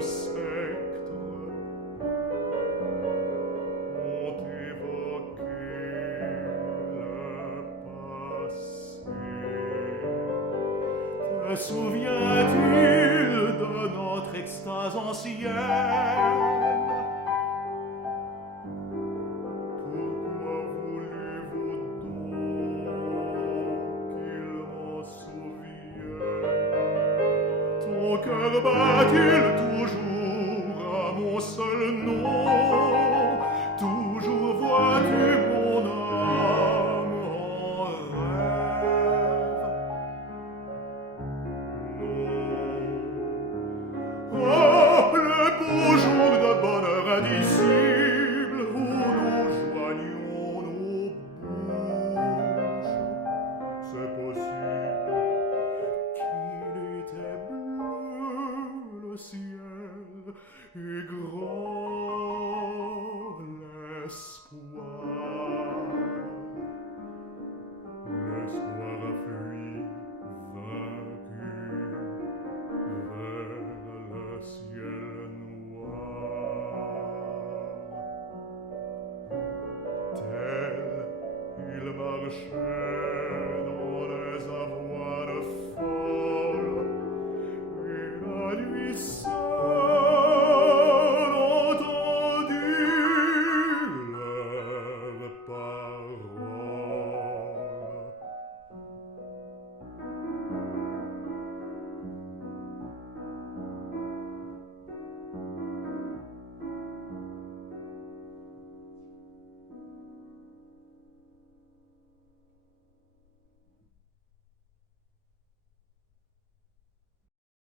spectres ont évoqué le passé. Te souviens-tu de notre extase ancienne? Pourquoi voulez-vous donc qu'il m'en souvienne? Ton cœur bat-il toujours à mon seul nom? Toujours vois-tu mon âme en rêve? Non. Oh, le beau jour de bonheur indicible où nous joignions nos bouches, c'est possible qu'il était bleu le ciel et gros